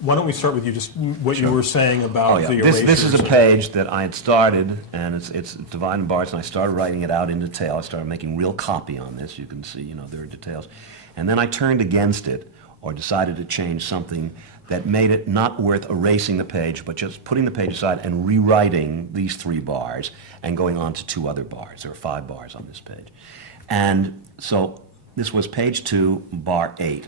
why don't we start with you, just what Sure. you were saying about the This erasures. is a page that I had started, and it's divided in bars, and I started writing it out in detail. I started making real copy on this. You can see, you know, there are details. And then I turned against it, or decided to change something that made it not worth erasing the page, but just putting the page aside and rewriting these 3 bars and going on to 2 other bars. There are 5 bars on this page. And so this was page 2, bar 8.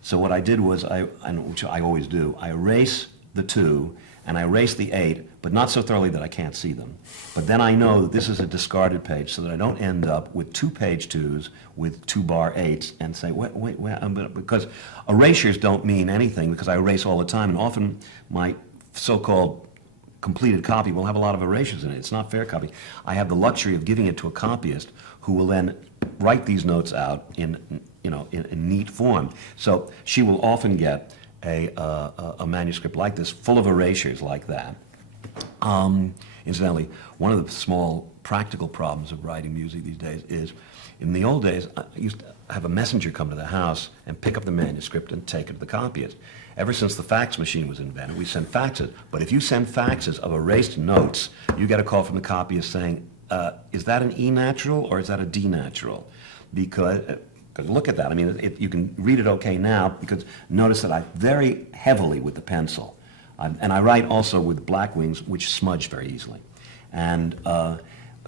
So what I did was, which I always do, I erase the 2 and I erase the 8, but not so thoroughly that I can't see them. But then I know that this is a discarded page, so that I don't end up with 2 page 2s with 2 bar 8s and say, wait, because erasures don't mean anything, because I erase all the time, and often my so-called completed copy will have a lot of erasures in it. It's not fair copy. I have the luxury of giving it to a copyist who will then write these notes out in neat form. So she will often get a manuscript like this, full of erasures like that. Incidentally, one of the small practical problems of writing music these days is, in the old days, I used to have a messenger come to the house and pick up the manuscript and take it to the copyist. Ever since the fax machine was invented, we send faxes. But if you send faxes of erased notes, you get a call from the copyist saying, is that an E natural or is that a D natural? Because look at that. I mean, you can read it okay now, because notice that I very heavily with the pencil. And I write also with black wings, which smudge very easily. And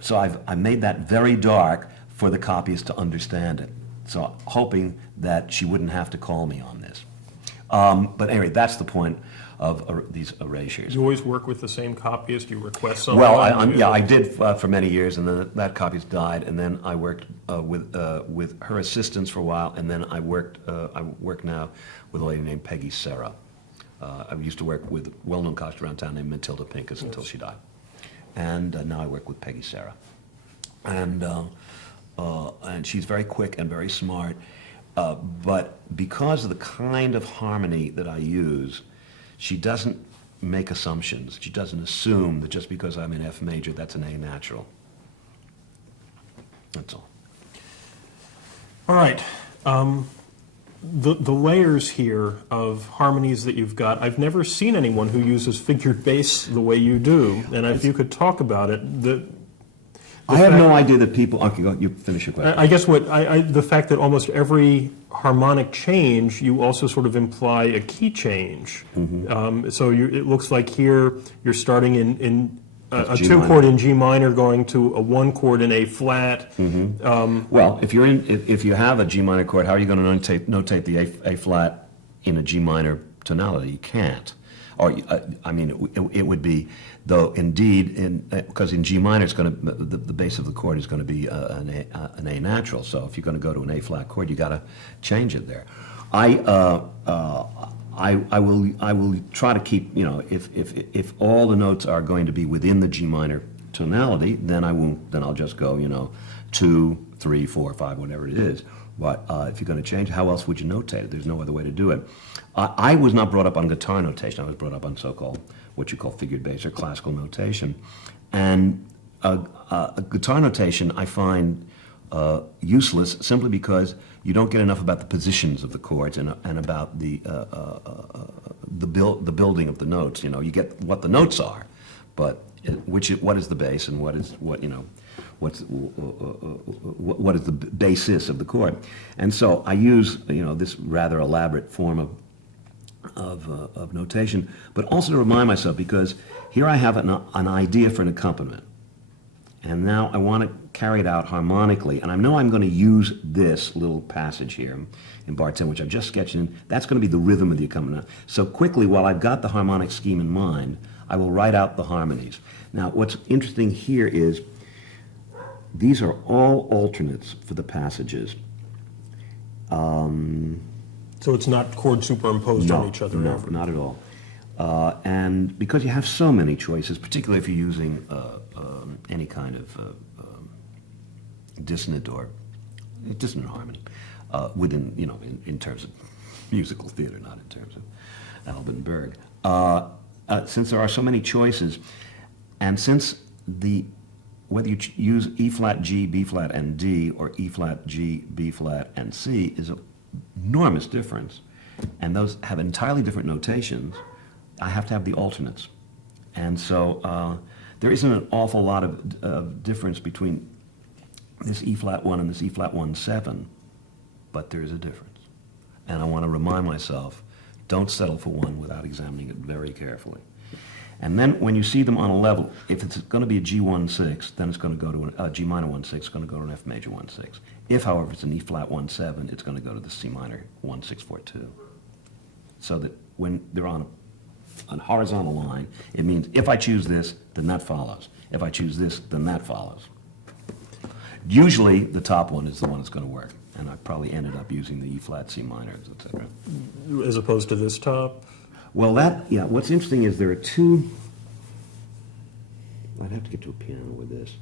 so I made that very dark for the copyist to understand it. So hoping that she wouldn't have to call me on this. But anyway, that's the point of these erasures. You always work with the same copyist, you request someone? Well, I did for many years, and then that copyist died, and then I worked with her assistants for a while, and then I work now with a lady named Peggy Serra. I used to work with a well-known copyist around town named Matilda Pincus until she died. And now I work with Peggy Serra. And she's very quick and very smart, but because of the kind of harmony that I use, she doesn't make assumptions. She doesn't assume that just because I'm in F major, that's an A natural. That's all. All right. The layers here of harmonies that you've got, I've never seen anyone who uses figured bass the way you do. And if you could talk about it, I have no idea that people. Okay, go. You finish your question. I guess the fact that almost every harmonic change, you also sort of imply a key change. Mm-hmm. So it looks like here you're starting in a G 2 minor. chord in G minor, going to a 1 chord in A flat. Mm-hmm. Well, if you have a G minor chord, how are you going to notate the A flat in a G minor tonality? You can't. Or it would be, though. Indeed, because in G minor, it's going to the base of the chord is going to be an A natural. So if you're going to go to an A flat chord, you got to change it there. I will try to keep, if all the notes are going to be within the G minor tonality, then I won't. Then I'll just go 2, 3, 4, 5, whatever it is. But if you're going to change, how else would you notate it? There's no other way to do it. I was not brought up on guitar notation. I was brought up on so-called, what you call figured bass or classical notation. And guitar notation I find useless simply because you don't get enough about the positions of the chords and about the building of the notes. You get what the notes are, but what is the bass and what is the basis of the chord. And so I use this rather elaborate form of notation, but also to remind myself, because here I have an idea for an accompaniment, and now I want to carry it out harmonically, and I know I'm going to use this little passage here in bar 10, which I've just sketched in. That's going to be the rhythm of the accompaniment. So quickly, while I've got the harmonic scheme in mind, I will write out the harmonies. Now, what's interesting here is these are all alternates for the passages. So it's not chords superimposed on each other? No, not at all. And because you have so many choices, particularly if you're using any kind of dissonant harmony within, in terms of musical theater, not in terms of Alban Berg. Since there are so many choices, and since whether you use E flat, G, B flat, and D, or E flat, G, B flat, and C is an enormous difference. and those have entirely different notations, I have to have the alternates. And so there isn't an awful lot of difference between this E flat 1 and this E flat 1 7, but there is a difference. And I want to remind myself, don't settle for one without examining it very carefully. And then when you see them on a level, if it's going to be a G1-6, then it's going to go to a G minor 1-6, it's going to go to an F major 1-6. If, however, it's an E flat 1-7, it's going to go to the C minor 1-6-4-2. So that when they're on a horizontal line, it means if I choose this, then that follows. If I choose this, then that follows. Usually, the top one is the one that's going to work, and I probably ended up using the E flat C minors, etc. As opposed to this top? Well, what's interesting is there are two, I'd have to get to a piano with this,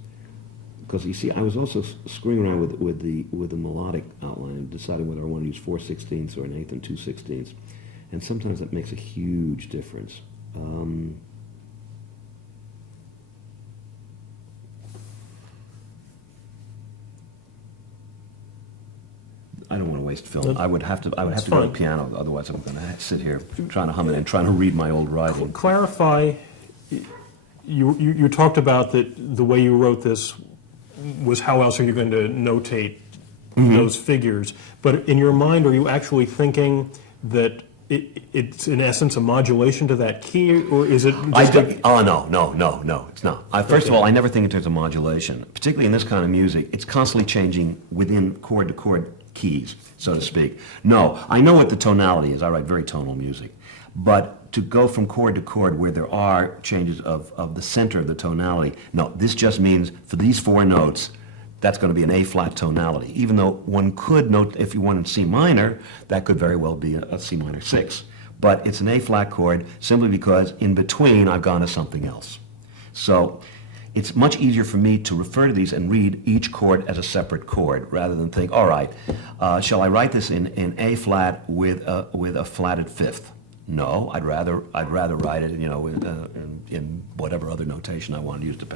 because you see, I was also screwing around with the melodic outline, deciding whether I want to use 4/16 or an eighth and 2/16, and sometimes that makes a huge difference. I don't want to waste film. I would have to go to fine. piano, otherwise I'm going to sit here trying to hum it and trying to read my old writing. Clarify, you talked about that the way you wrote this was how else are you going to notate those figures. But in your mind, are you actually thinking that it's in essence a modulation to that key, or is it just No, it's not. First of all, I never think in terms of modulation. Particularly in this kind of music, it's constantly changing within chord-to-chord keys, so to speak. No, I know what the tonality is. I write very tonal music. But to go from chord to chord where there are changes of the center of the tonality, no, this just means for these four notes, that's going to be an A-flat tonality. Even though one could note, if you wanted C minor, that could very well be a C minor 6. But it's an A-flat chord simply because in between I've gone to something else. So it's much easier for me to refer to these and read each chord as a separate chord rather than think, all right, shall I write this in A-flat with a flatted fifth? No, I'd rather write it, in whatever other notation I want to use to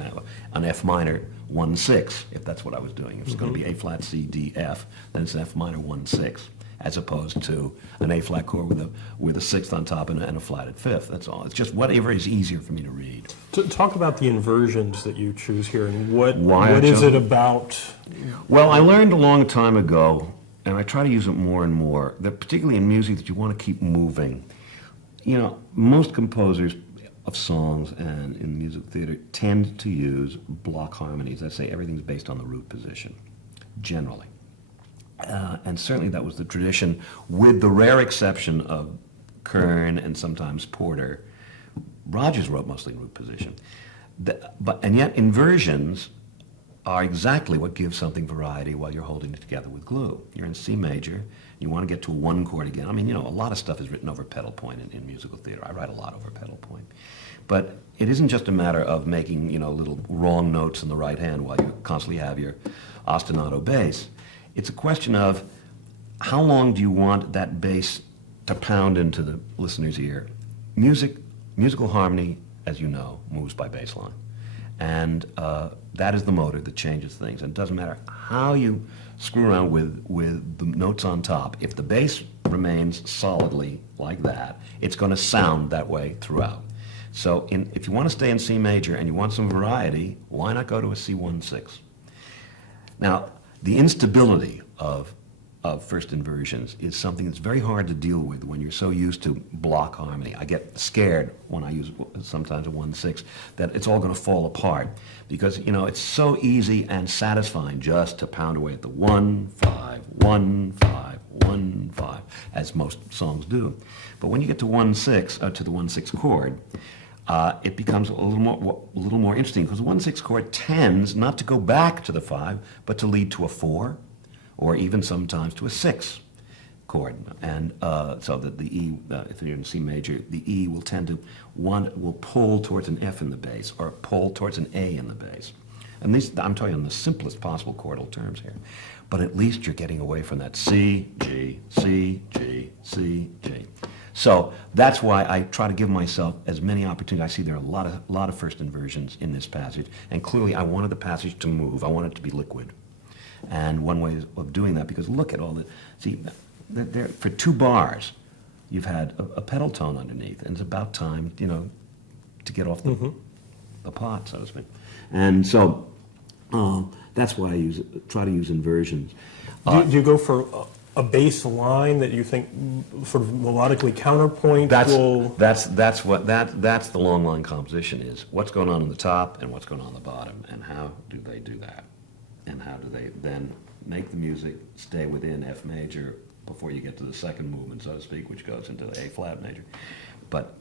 an F minor 1-6, if that's what I was doing. If it's going to be A flat C D F, then it's an F minor 1-6, as opposed to an A flat chord with a sixth on top and a flatted fifth. That's all. It's just whatever is easier for me to read. Talk about the inversions that you choose here, and what Why is it about? Well, I learned a long time ago, and I try to use it more and more, that particularly in music that you want to keep moving. Most composers of songs and in music theater tend to use block harmonies. I say everything's based on the root position, generally. And certainly that was the tradition, with the rare exception of Kern and sometimes Porter. Rogers wrote mostly in root position. And yet inversions are exactly what gives something variety while you're holding it together with glue. You're in C major, you want to get to a one chord again. I mean, a lot of stuff is written over pedal point in musical theater. I write a lot over pedal point. But it isn't just a matter of making, little wrong notes in the right hand while you constantly have your ostinato bass. It's a question of how long do you want that bass to pound into the listener's ear. Musical harmony, as you know, moves by bass line. And that is the motor that changes things. And it doesn't matter how you screw around with the notes on top. If the bass remains solidly like that, it's going to sound that way throughout. So if you want to stay in C major and you want some variety, why not go to a C1-6? Now, the instability of first inversions is something that's very hard to deal with when you're so used to block harmony. I get scared when I use sometimes a 1-6 that it's all going to fall apart because, it's so easy and satisfying just to pound away at the 1-5, 1-5, 1-5, as most songs do. But when you get to 1-6, to the 1-6 chord, it becomes a little more interesting because the 1-6 chord tends not to go back to the 5, but to lead to a 4, or even sometimes to a 6 chord. And so that the E, if you're in C major, the E will tend to will pull towards an F in the bass or pull towards an A in the bass. And I'm talking on the simplest possible chordal terms here. But at least you're getting away from that C, G, C, G, C, G. So that's why I try to give myself as many opportunities. I see there are a lot of first inversions in this passage, and clearly I wanted the passage to move. I wanted it to be liquid. And one way of doing that, because look at all the, see, for 2 bars, you've had a pedal tone underneath, and it's about time, you know, to get off the pot, so to speak. And so that's why I try to use inversions. Do you go for a bass line that you think sort of melodically counterpoint That's will... that's the long line composition is what's going on the top and what's going on the bottom, and how do they do that, and how do they then make the music stay within F major before you get to the second movement, so to speak, which goes into the A flat major. But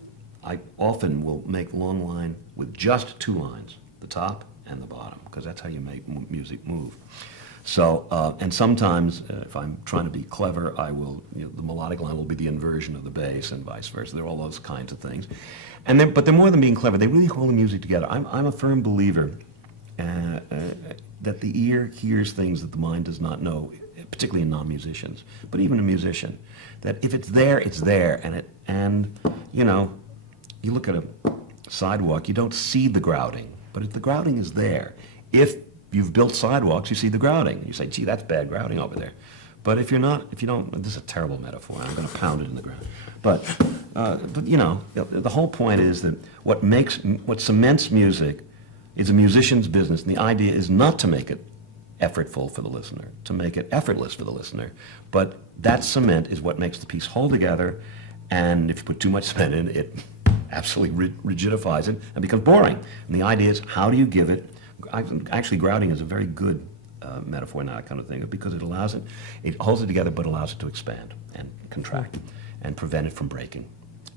I often will make long line with just two lines, the top and the bottom, because that's how you make music move. So, and sometimes, if I'm trying to be clever, I will, you know, the melodic line will be the inversion of the bass and vice versa. There are all those kinds of things. And but they're more than being clever. They really hold the music together. I'm a firm believer that the ear hears things that the mind does not know, particularly in non-musicians, but even a musician, that if it's there, it's there. And you know, you look at a sidewalk, you don't see the grouting, but if the grouting is there, if you've built sidewalks, you see the grouting. You say, gee, that's bad grouting over there. But if you don't, this is a terrible metaphor, I'm going to pound it in the ground. But you know, the whole point is that what cements music is a musician's business, and the idea is not to make it effortful for the listener, to make it effortless for the listener. But that cement is what makes the piece hold together, and if you put too much cement in, it absolutely rigidifies it and becomes boring. And the idea is, how do you give it... Actually, grouting is a very good metaphor in that kind of thing, because it holds it together, but allows it to expand and contract and prevent it from breaking.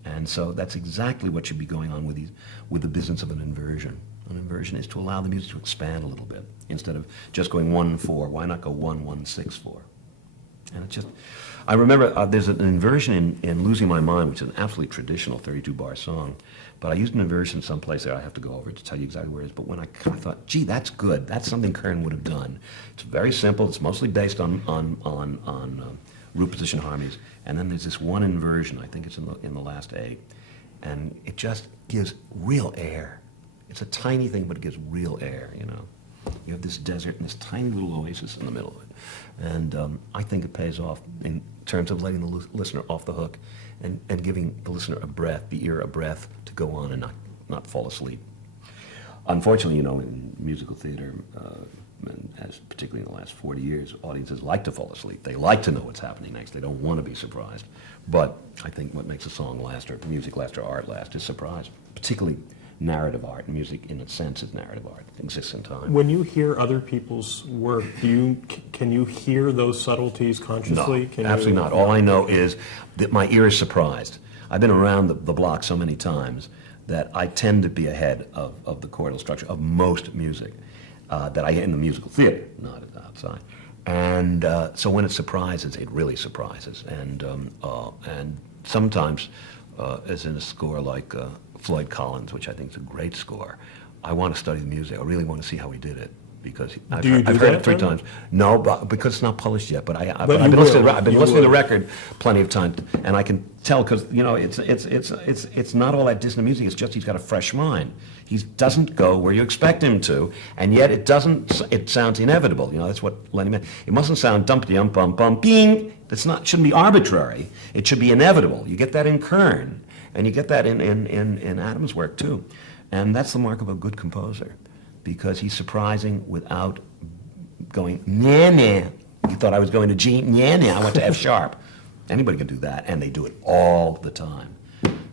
And so that's exactly what should be going on with the business of an inversion. An inversion is to allow the music to expand a little bit instead of just going 1-4. Why not go 1-1-6-4? And it's just, I remember there's an inversion in Losing My Mind, which is an absolutely traditional 32-bar song. But I used an inversion someplace there. I have to go over it to tell you exactly where it is. But when I thought, gee, that's good. That's something Kern would have done. It's very simple. It's mostly based on root position harmonies. And then there's this one inversion. I think it's in the last A, and it just gives real air. It's a tiny thing, but it gives real air. You know, you have this desert and this tiny little oasis in the middle of it. And I think it pays off in terms of letting the listener off the hook and giving the listener a breath, the ear a breath to go on and not fall asleep. Unfortunately, you know, in musical theater, and as particularly in the last 40 years, audiences like to fall asleep. They like to know what's happening next. They don't want to be surprised. But I think what makes a song last, or music last, or art last, is surprise, particularly narrative art. Music, in its sense, is narrative art. It exists in time. When you hear other people's work, can you hear those subtleties consciously? No, absolutely not. All I know is that my ear is surprised. I've been around the block so many times that I tend to be ahead of the chordal structure of most music that I hear in the musical theater, not outside. And so when it surprises, it really surprises. And sometimes, as in a score like Floyd Collins, which I think is a great score, I want to study the music. I really want to see how he did it, because I've heard it 3 times. No, because it's not published yet. But I've been listening to the record plenty of times, and I can tell, because you know it's not all that dissonant music. It's just he's got a fresh mind. He doesn't go where you expect him to, and yet it doesn't. It sounds inevitable. You know, that's what Lenny meant. It mustn't sound dumpty-bum bing. That's not. Shouldn't be arbitrary. It should be inevitable. You get that in Kern, and you get that in Adams' work too, and that's the mark of a good composer, because he's surprising without going, nah, nah. You thought I was going to G, nah, nah, I went to F sharp. Anybody can do that, and they do it all the time.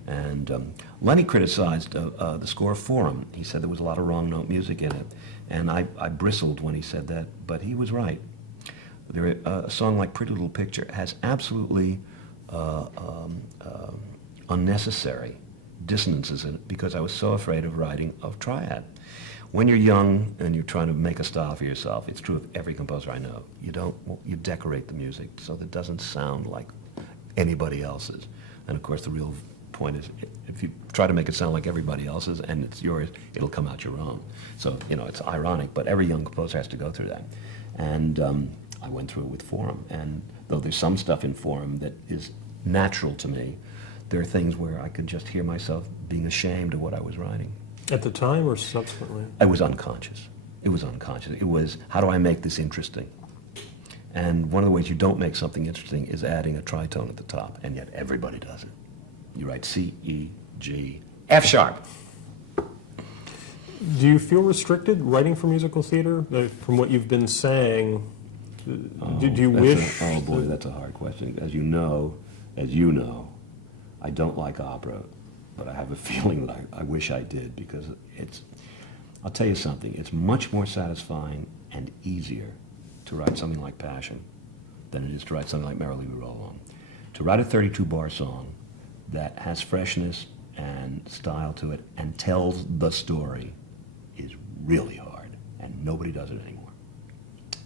And Lenny criticized the score of Forum. He said there was a lot of wrong note music in it. And I bristled when he said that, but he was right. A song like Pretty Little Picture has absolutely unnecessary dissonances in it, because I was so afraid of writing of triad. When you're young and you're trying to make a style for yourself, it's true of every composer I know, you decorate the music so that it doesn't sound like anybody else's. And of course the real point is, if you try to make it sound like everybody else's and it's yours, it'll come out your own. So, you know, it's ironic, but every young composer has to go through that. And I went through it with Forum, and though there's some stuff in Forum that is natural to me, there are things where I could just hear myself being ashamed of what I was writing. At the time or subsequently? I was unconscious. It was unconscious. It was, how do I make this interesting? And one of the ways you don't make something interesting is adding a tritone at the top, and yet everybody does it. You write C, E, G, F sharp. Do you feel restricted writing for musical theater? From what you've been saying, do you wish? Oh boy, that's a hard question. As you know, I don't like opera, but I have a feeling that I wish I did, because I'll tell you something, it's much more satisfying and easier to write something like Passion than it is to write something like Merrily We Roll Along. To write a 32-bar song that has freshness and style to it and tells the story is really hard, and nobody does it anymore.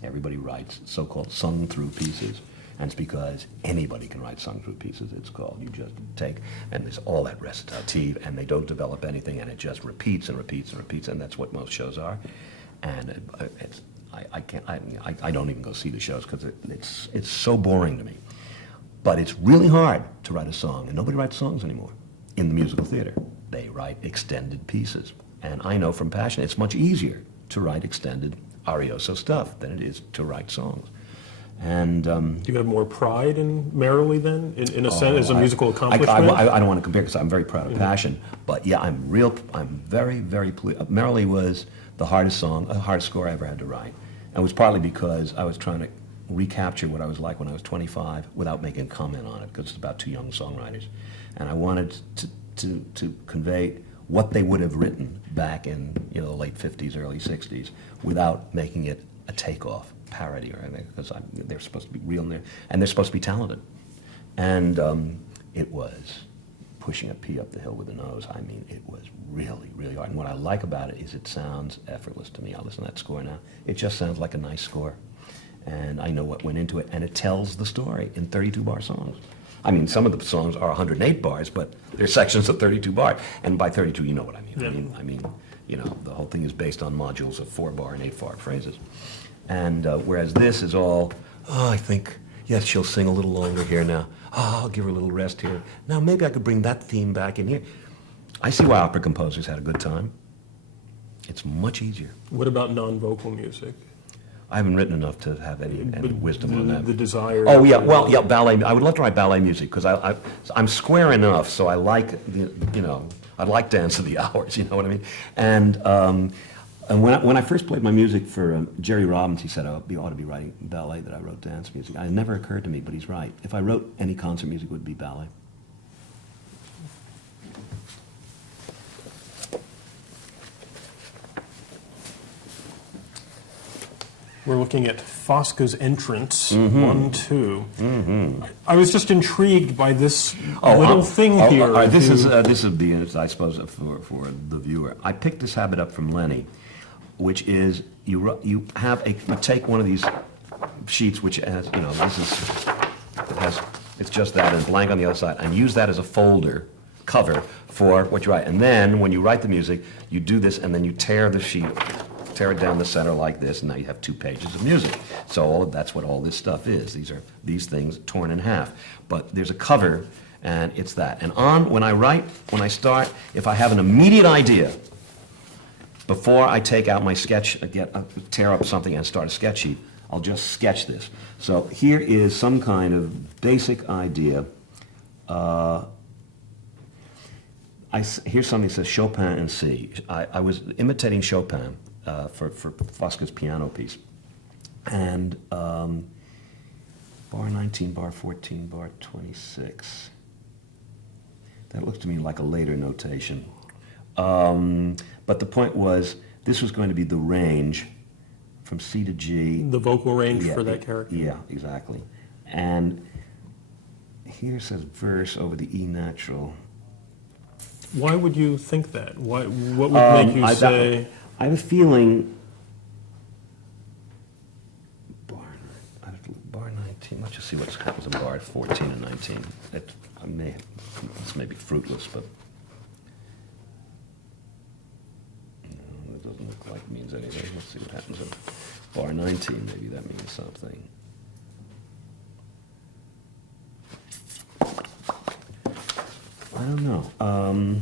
Everybody writes so-called sung-through pieces, and it's because anybody can write sung-through pieces, it's called. You just take, and there's all that recitative, and they don't develop anything, and it just repeats and repeats and repeats, and that's what most shows are. And I don't even go see the shows because it's so boring to me. But it's really hard to write a song, and nobody writes songs anymore in the musical theater. They write extended pieces. And I know from Passion it's much easier to write extended arioso stuff than it is to write songs. And do you have more pride in Merrily then, in a sense, as a musical accomplishment? I don't want to compare because I'm very proud of Passion, but yeah, I'm very, very pleased. Merrily was the hardest score I ever had to write. And it was partly because I was trying to recapture what I was like when I was 25 without making a comment on it, because it's about two young songwriters. And I wanted to convey what they would have written back in the late 50s, early 60s, without making it a takeoff parody or anything, because they're supposed to be real and they're supposed to be talented. And it was pushing a pea up the hill with a nose. I mean, it was really, really hard. And what I like about it is it sounds effortless to me. I listen to that score now. It just sounds like a nice score. And I know what went into it, and it tells the story in 32-bar songs. I mean, some of the songs are 108 bars, but there's sections of 32 bars. And by 32, you know what I mean. Yeah. I mean, the whole thing is based on modules of 4-bar and 8-bar phrases. And whereas this is all, I think, yes, she'll sing a little longer here now. I'll give her a little rest here. Now, maybe I could bring that theme back in here. I see why opera composers had a good time. It's much easier. What about non-vocal music? I haven't written enough to have any wisdom on that. The desire. Oh yeah, well yeah, ballet. I would love to write ballet music because I'm square enough, so I like I like Dance of the Hours. You know what I mean? And when I first played my music for Jerry Robbins, he said I ought to be writing ballet. That I wrote dance music. It never occurred to me, but he's right. If I wrote any concert music, it would be ballet. We're looking at Fosca's entrance, 1, 2. Mm-hmm. I was just intrigued by this little thing here. This would be, I suppose, for the viewer. I picked this habit up from Lenny, which is you take one of these sheets which has it's just that and blank on the other side, and use that as a folder cover for what you write. And then when you write the music, you do this, and then you tear the sheet. Tear it down the center like this, and now you have 2 pages of music. So that's what all this stuff is. These things torn in half. But there's a cover, and it's that. And when I start, if I have an immediate idea, before I take out my sketch, tear up something and start a sketch sheet, I'll just sketch this. So here is some kind of basic idea. Here's something that says Chopin in C. I was imitating Chopin. For Fosca's piano piece. And bar 19, bar 14, bar 26. That looks to me like a later notation. But the point was, this was going to be the range from C to G. The vocal range for that character. Yeah, exactly. And here it says verse over the E natural. Why would you think that? What would make you say... I have a feeling, bar 19, let's just see what happens in bar 14 and 19. This may be fruitless, but no, it doesn't look like it means anything. Let's see what happens in bar 19. Maybe that means something. I don't know.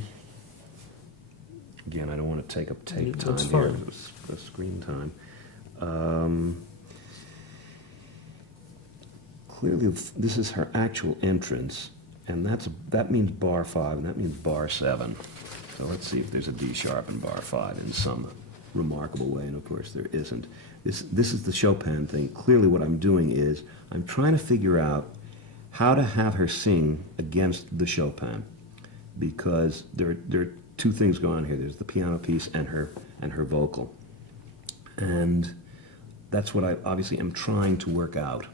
Again, I don't want to take up tape time That's here. fine. The screen time. clearly this is her actual entrance, and that means bar 5, and that means bar 7. So let's see if there's a D sharp in bar 5 in some remarkable way, and of course there isn't. This is the Chopin thing. Clearly what I'm doing is I'm trying to figure out how to have her sing against the Chopin, because there are two things going on here. There's the piano piece and her vocal. And that's what I obviously am trying to work out.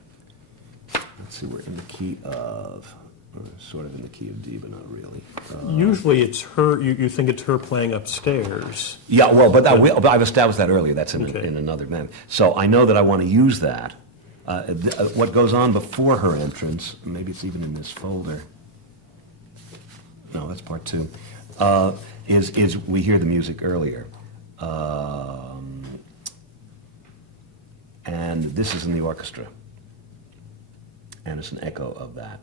Let's see, we're in the key of, sort of in the key of D, but not really. Usually it's her, you think it's her playing upstairs. Yeah, well, but I've established that earlier. That's in, Okay. in another band. So I know that I want to use that. What goes on before her entrance, maybe it's even in this folder. No, that's part 2. Is we hear the music earlier. And this is in the orchestra. And it's an echo of that.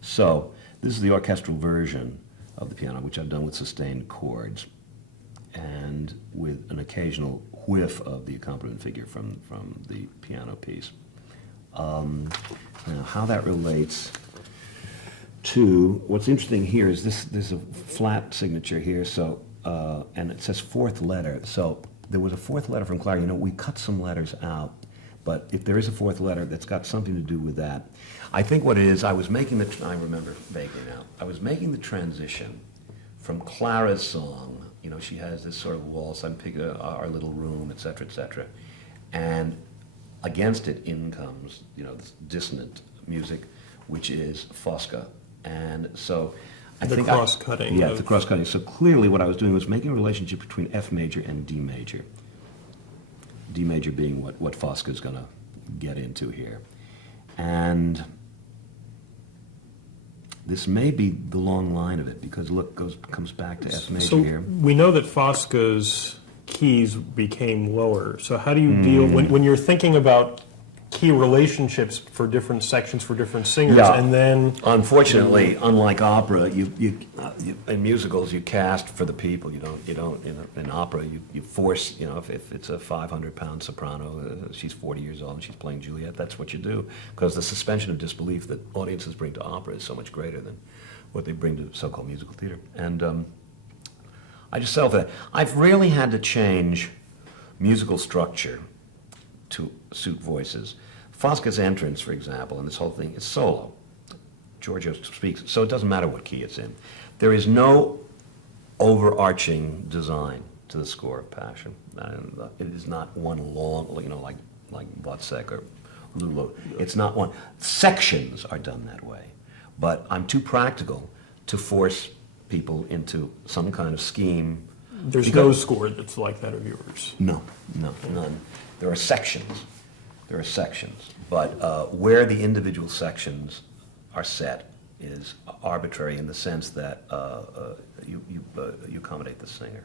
So this is the orchestral version of the piano, which I've done with sustained chords and with an occasional whiff of the accompaniment figure from the piano piece. Now, how that relates to, what's interesting here is there's a flat signature here, so and it says 4th letter. So there was a 4th letter from Clara. You know, we cut some letters out, but if there is a 4th letter, that's got something to do with that. I think what it is, I was making I remember vaguely now, I was making the transition from Clara's song. You know, she has this sort of waltz, I'm picking our little room, et cetera, and against it in comes, you know, this dissonant music, which is Fosca. And so I The think cross-cutting. Yeah, the cross-cutting. So clearly what I was doing was making a relationship between F major and D major. D major being what Fosca is going to get into here. And this may be the long line of it, because look, comes back to F major So here. we know that Fosca's keys became lower. So how do you deal, when you're thinking about key relationships for different sections, for different singers, Yeah. and then... Unfortunately, unlike opera, you in musicals you cast for the people. You don't in opera you force. You know, if it's a 500-pound soprano, she's 40 years old and she's playing Juliet. That's what you do, because the suspension of disbelief that audiences bring to opera is so much greater than what they bring to so-called musical theater. And I just settled for that. I've really had to change musical structure to suit voices. Fosca's entrance, for example, and this whole thing is solo. Giorgio speaks, so it doesn't matter what key it's in. There is no overarching design to the score of Passion. It is not one long, you know, like Wozzeck or Lulu. It's not one. Sections are done that way, but I'm too practical to force people into some kind of scheme. There's no score that's like that of yours. No, none. There are sections. But where the individual sections are set is arbitrary in the sense that you accommodate the singer.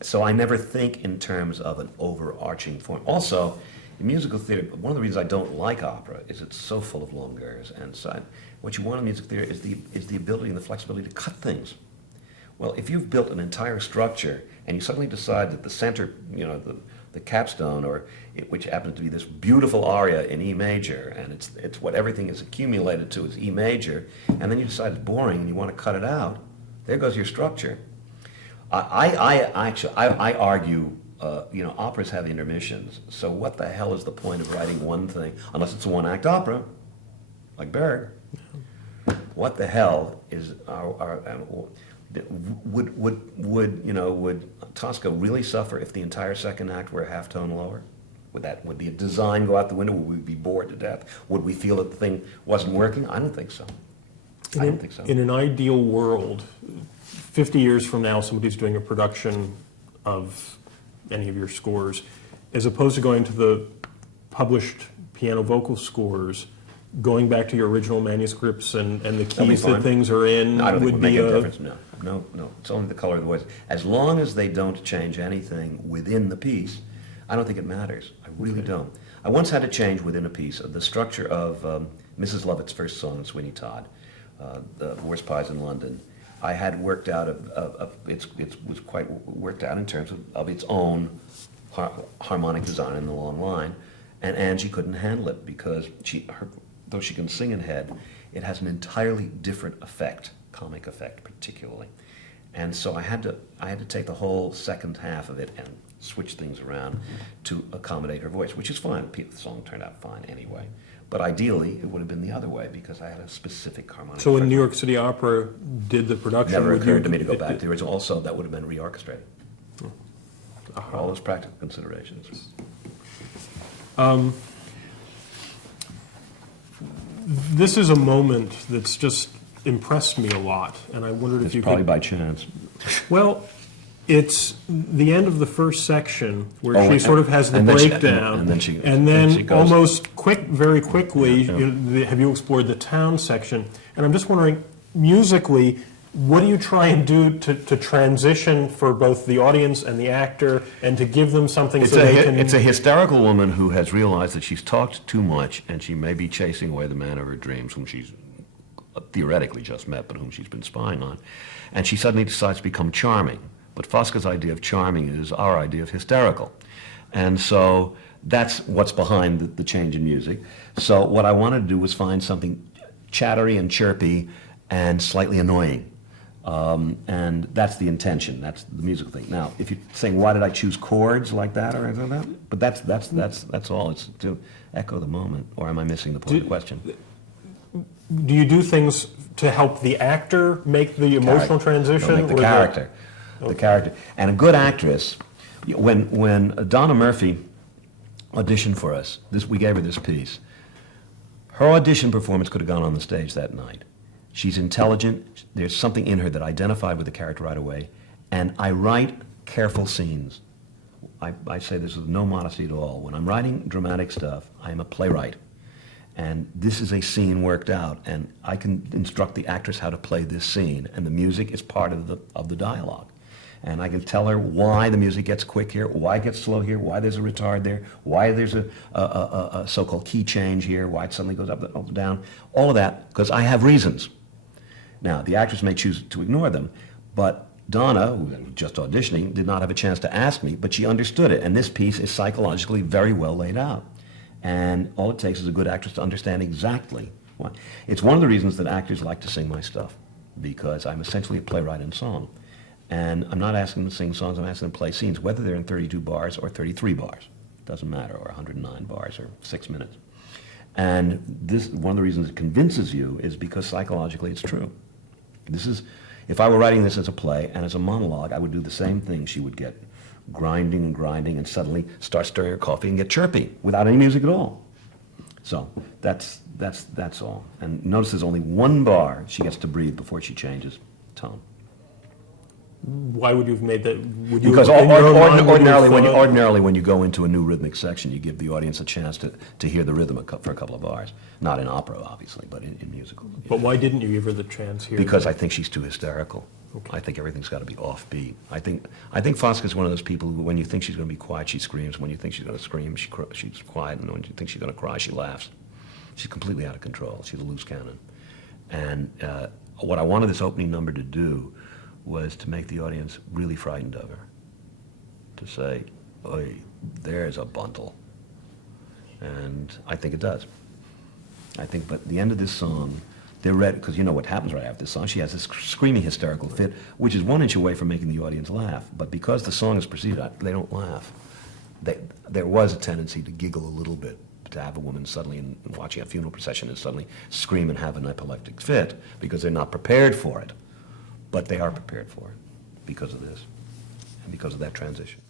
So I never think in terms of an overarching form. Also, in musical theater, one of the reasons I don't like opera is it's so full of longueurs, and so what you want in music theater is the ability and the flexibility to cut things. Well, if you've built an entire structure and you suddenly decide that the center, you know, the capstone, which happens to be this beautiful aria in E major, and it's what everything is accumulated to is E major, and then you decide it's boring and you want to cut it out, there goes your structure. I argue, you know, operas have intermissions, so what the hell is the point of writing one thing, unless it's a one-act opera, like Berg? What the hell is would Tosca really suffer if the entire second act were a half tone lower? Would the design go out the window? Would we be bored to death? Would we feel that the thing wasn't working? I don't think so. In an ideal world, 50 years from now, somebody's doing a production of any of your scores, as opposed to going to the published piano vocal scores, going back to your original manuscripts and the keys that things are in I don't think it would would be make a difference. No. It's only the color of the voice. As long as they don't change anything within the piece, I don't think it matters. I really don't. I once had to change within a piece the structure of Mrs. Lovett's first song in Sweeney Todd, The Worst Pies in London. I had worked out it was quite worked out in terms of its own harmonic design in the long line, and Angie couldn't handle it because though she can sing in head, it has an entirely different effect, comic effect particularly, and so I had to take the whole second half of it and switch things around to accommodate her voice, which is fine. The song turned out fine anyway. But ideally, it would have been the other way because I had a specific harmonic. So when New York City Opera did the production, never occurred to me to go back to the original. Also, that would have been reorchestrated. Uh-huh. All those practical considerations. This is a moment that's just impressed me a lot, and I wondered if It's you probably could. by chance. Well, it's the end of the first section where Oh, she sort of has the and then she- breakdown, and then she goes. almost very quickly, Yeah. have you explored the town section? And I'm just wondering, musically, what do you try and do to transition for both the audience and the actor, and to give them something so they can? It's a hysterical woman who has realized that she's talked too much and she may be chasing away the man of her dreams, whom she's theoretically just met, but whom she's been spying on. And she suddenly decides to become charming. But Fosca's idea of charming is our idea of hysterical. And so that's what's behind the change in music. So what I wanted to do was find something chattery and chirpy and slightly annoying. And that's the intention. That's the musical thing. Now, if you're saying, why did I choose chords like that or anything like that? But that's all. It's to echo the moment. Or am I missing the point of the question? Do you do things to help the actor make the emotional transition? No, make the or character. Okay. The character. And a good actress, when Donna Murphy auditioned for us, we gave her this piece. Her audition performance could have gone on the stage that night. She's intelligent. There's something in her that identified with the character right away. And I write careful scenes. I say this with no modesty at all. When I'm writing dramatic stuff, I am a playwright. And this is a scene worked out, and I can instruct the actress how to play this scene, and the music is part of the dialogue. And I can tell her why the music gets quick here, why it gets slow here, why there's a retard there, why there's a so-called key change here, why it suddenly goes up and down, all of that, because I have reasons. Now, the actress may choose to ignore them, but Donna, who was just auditioning, did not have a chance to ask me, but she understood it, and this piece is psychologically very well laid out. And all it takes is a good actress to understand exactly why. It's one of the reasons that actors like to sing my stuff, because I'm essentially a playwright in song. And I'm not asking them to sing songs, I'm asking them to play scenes, whether they're in 32 bars or 33 bars. Doesn't matter, or 109 bars or 6 minutes. And this, one of the reasons it convinces you is because psychologically it's true. This is, if I were writing this as a play and as a monologue, I would do the same thing. She would get grinding and grinding and suddenly start stirring her coffee and get chirpy without any music at all. So that's all. And notice there's only one bar she gets to breathe before she changes tone. Why would you have made that? Would you Because have, in your own mind, would you have thought- ordinarily when you go into a new rhythmic section, you give the audience a chance to hear the rhythm for a couple of bars. Not in opera, obviously, but in musical. But why didn't you give her the chance here? Because I think she's too hysterical. Okay. I think everything's got to be offbeat. I think Fosca's one of those people who, when you think she's going to be quiet, she screams. When you think she's going to scream, she's quiet. And when you think she's going to cry, she laughs. She's completely out of control. She's a loose cannon. And what I wanted this opening number to do was to make the audience really frightened of her. To say, "Oy, there's a buntle." And I think it does. I think, but at the end of this song, they're ready, because you know what happens right after this song. She has this screaming hysterical fit, which is 1 inch away from making the audience laugh. But because the song is preceded, they don't laugh. There was a tendency to giggle a little bit, to have a woman suddenly, in watching a funeral procession, and suddenly scream and have an epileptic fit, because they're not prepared for it. But they are prepared for it because of this, and because of that transition.